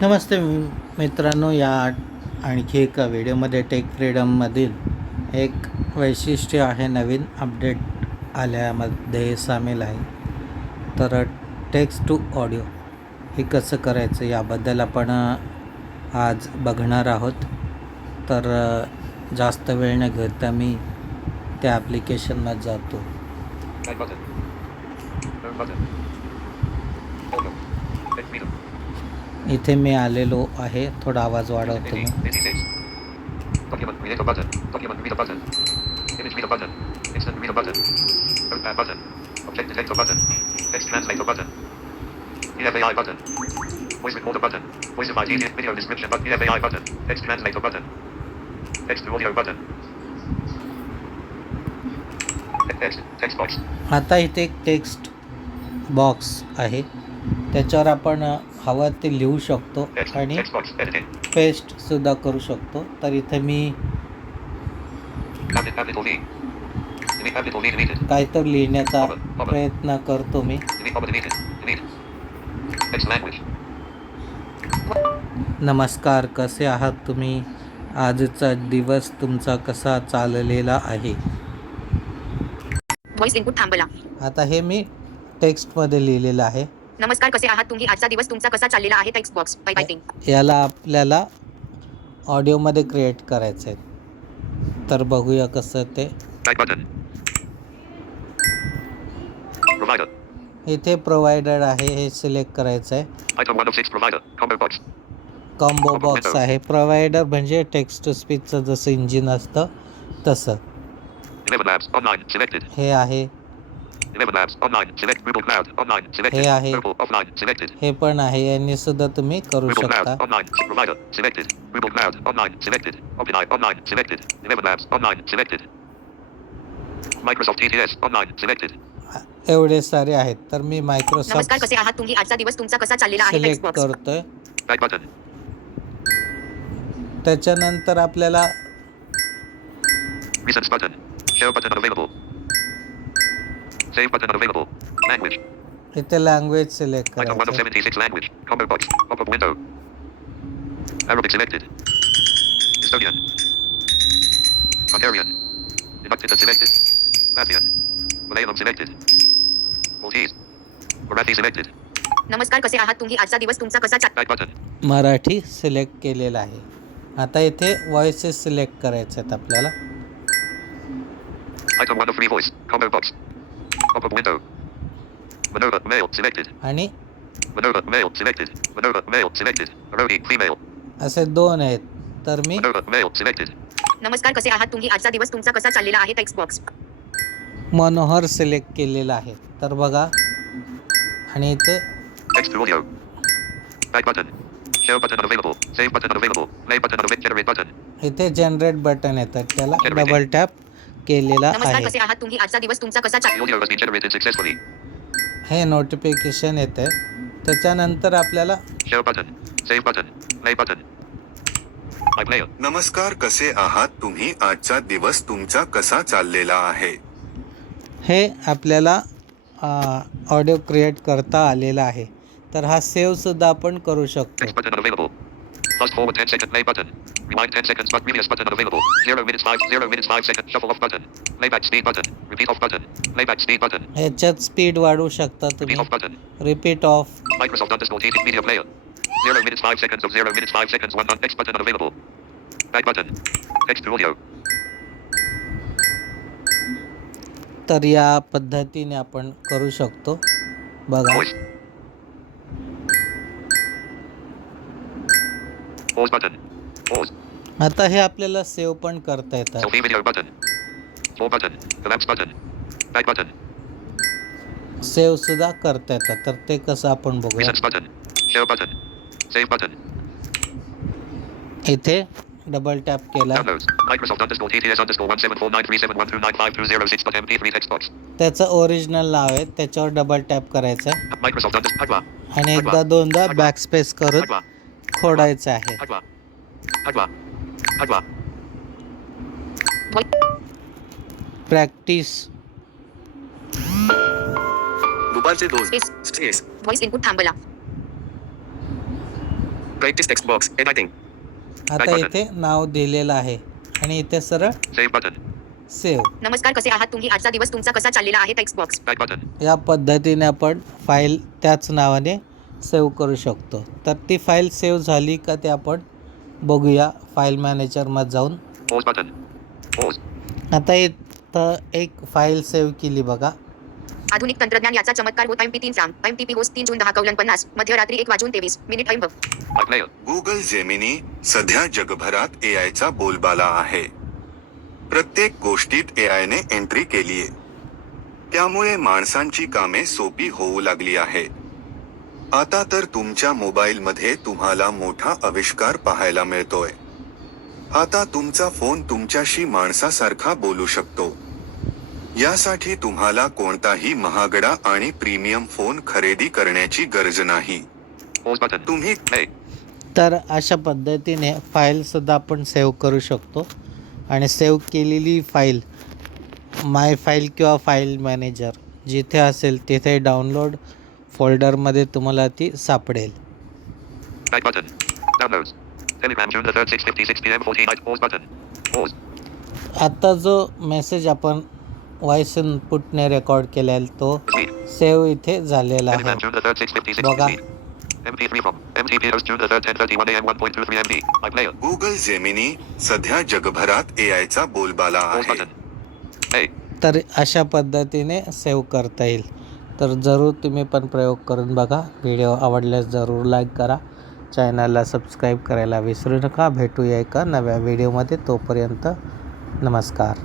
नमस्ते मित्रांनो, या आणखी एका व्हिडिओमध्ये टेक फ्रीडममधील एक वैशिष्ट्य आहे, नवीन अपडेट आल्यामध्ये सामील आहे. तर टेक्स्ट टू ऑडिओ हे कसं करायचं याबद्दल आपण आज बघणार आहोत. तर जास्त वेळ न घेता मी त्या ॲप्लिकेशनमध्ये जातो. इथे मी आलेलो आहे. थोडा आवाज वाढवतो मी. Document creator button. Document reader button. Image reader button. Instant reader button. Notepad button. Object detector button. Text translator button. EFAI button. Voice recorder button. Voice of ID video description button. EFAI button. Text translator button. Text to audio button. Text box. आता इथे एक text box आहे, त्याच्यावर आपण हवं ते लिहू शकतो आणि पेस्ट सुद्धा करू शकतो. तर इथे मी काहीतरी लिहिण्याचा प्रयत्न करतो. मी नमस्कार, कसे आहात तुम्ही? आजचा दिवस तुमचा कसा चाललेला आहे? व्हॉइस इनपुट थांबला. आता हे मी टेक्स्टमध्ये लिहिलेलं आहे. नमस्कार, कसे आहात तुम्ही? आजचा दिवस तुमचा कसा चाललेला आहे? Text box by typing. याला आपल्याला ऑडिओमध्ये क्रिएट करायचं आहे. तर बघूया कसं ते. इथे प्रोव्हायडर आहे, हे सिलेक्ट करायचं आहे. कॉम्बो बॉक्स आहे. प्रोव्हायडर म्हणजे टेक्स्ट टू स्पीचचं जसं इंजिन असतं तसं हे आहे. हे आहे, हे पण आहे. यांनी सुद्धा तुम्ही करू शकता. एवढे सारे आहेत. तर मी नमस्कार, मायक्रोसॉफ्ट कसे आहात तुम्ही? आजचा दिवस तुमचा कसा चाललेला आहे? Text select box. करतोय. त्याच्यानंतर आपल्याला Recents button. Share button unavailable. Save button unavailable. Language. इथे लँग्वेज सिलेक्ट Item 1 of करायचं. 76 language. Combo box. Pop-up window. Arabic selected. Estonian. Hungarian. Deducted and selected. Latvian. Malayalam selected. Maltese. Marathi selected. नमस्कार, कसे आहात तुम्ही? आजचा दिवस तुमचा कसा Back button. मराठी सिलेक्ट केलेलं आहे. आता इथे व्हॉइसेस सिलेक्ट करायचे आहेत आपल्याला. Item 1 of 3 voice. Combo box. Pop-up window. Minerva male selected. आणि Minerva male selected. Minerva male selected. Marodi female. असे दोन आहेत. तर मी Minerva male selected. नमस्कार, कसे आहात तुम्ही? आजचा दिवस तुमचा कसा चाललेला आहे? Text box. मनोहर सिलेक्ट केलेला आहे. तर बघा, आणि इथे Text to audio. Back button. Share button unavailable. Save button unavailable. Play button unavailable. Generate button. इथे जनरेट बटन येतात, त्याला डबल टॅप केलेला नमस्कार, आहे. कसे आहात तुम्ही? आजचा दिवस तुमचा कसा The audio has been generated successfully. हे नोटिफिकेशन येते. त्याच्यानंतर आपल्याला Share button. Save button. Play button. My player. नमस्कार, कसे आहात तुम्ही? आजचा दिवस तुमचा कसा चाललेला आहे? हे आपल्याला ऑडिओ क्रिएट करता आलेला आहे. तर हा सेव्ह सुद्धा आपण करू शकतो. Text button unavailable. Fast forward 10 second play button. Rewind 10 seconds but previous button unavailable. 0 minutes 5 seconds shuffle off button. Playback speed button. Repeat off button. Playback speed button. ह्याच्यात स्पीड वाढवू शकता तुम्ही. Repeat off button. Repeat of. Microsoft underscore TV media player. 0 minutes 5 seconds of 0 minutes 5 seconds 1 on text button unavailable. Back button. Text to audio. तर या पद्धतीने आपण करू शकतो. बघा, Voice. Pause button. Pause. आता हे आपल्याला सेव्ह पण करता येतात. Selfie video button. Pause button. Collapse button. Back button. Save सुद्धा करता येतात. तर ते कसं आपण बघूया. Recents button. Share button. Save button. इथे डबल टॅप केला, Downloads. Microsoft underscore TTS underscore 1749371 through 95 but MP3 text box. त्याचं ओरिजिनल नाव आहे, त्याच्यावर डबल टॅप करायचं आहे Microsoft underscore Agua. आणि एकदा दोनदा बॅकस्पेस करून Agua. खोडायचं आहे. Agua. Agua. Agua. प्रॅक्टिस. दुपारचे 2. Space. स्पेस. व्हॉइस इनपुट थांबला. Greatest text box. Editing. आता button. इथे नाव दिलेलं आहे आणि इथे सरळ Save button. सेव्ह. नमस्कार कसे आहात तुम्ही आजचा दिवस तुमचा कसा चाललेला आहे टेक्स्ट बॉक्स Back button. या पद्धतीने आपण फाईल त्याच नावाने सेव्ह करू शकतो. तर ती फाईल सेव्ह झाली का ते आपण बघूया फाईल मॅनेजरमध्ये जाऊन. Pause button. Pause. आता इथं एक फाईल सेव्ह केली बघा. आधुनिक तंत्रज्ञान याचा चमत्कार होत MP3 RAM MTP होस्ट 3/10:50 मध्यरात्री 1:23 टाइम iPlayer. गुगल जेमिनी सध्या जगभरात एआयचा बोलबाला आहे. प्रत्येक गोष्टीत एआयने एंट्री केलीये. त्यामुळे माणसांची कामे सोपी होऊ लागली आहे. आता तर तुमच्या मोबाईलमध्ये तुम्हाला मोठा आविष्कार पाहायला मिळतोय. आता तुमचा फोन तुमच्याशी माणसासारखा बोलू शकतो. यासाठी तुम्हाला कोणताही महागडा आणि प्रीमियम फोन खरेदी करण्याची गरज नाही. Pause button. तुम्ही Play. तर अशा पद्धतीने फाईलसुद्धा आपण सेव्ह करू शकतो आणि सेव्ह केलेली फाईल माय फाईल किंवा फाईल मॅनेजर जिथे असेल तिथे डाउनलोड फोल्डरमध्ये तुम्हाला ती सापडेल. Back button. Downloads. Telegram June the 3rd 6:56 p.m. 49. Pause button. Pause. आता जो मेसेज आपण व्हॉइस इनपुटने रेकॉर्ड केलेला तो Speed. सेव्ह इथे झालेला आहे. Telegram June the 3rd 6:56 बघा. speed. MP3 from MTP host June the 3rd 10:31 a.m. 1.23 MB. iPlayer. Google Gemini सध्या जगभरात एआयचा बोलबाला Pause आहे. button. Play. तर अशा पद्धतीने सेव्ह करता येईल. तर जरूर तुम्ही पण प्रयोग करून बघा. व्हिडिओ आवडल्यास जरूर लाईक करा. चॅनलला सबस्क्राईब करायला विसरू नका. भेटूया एका नव्या व्हिडिओमध्ये. तोपर्यंत नमस्कार.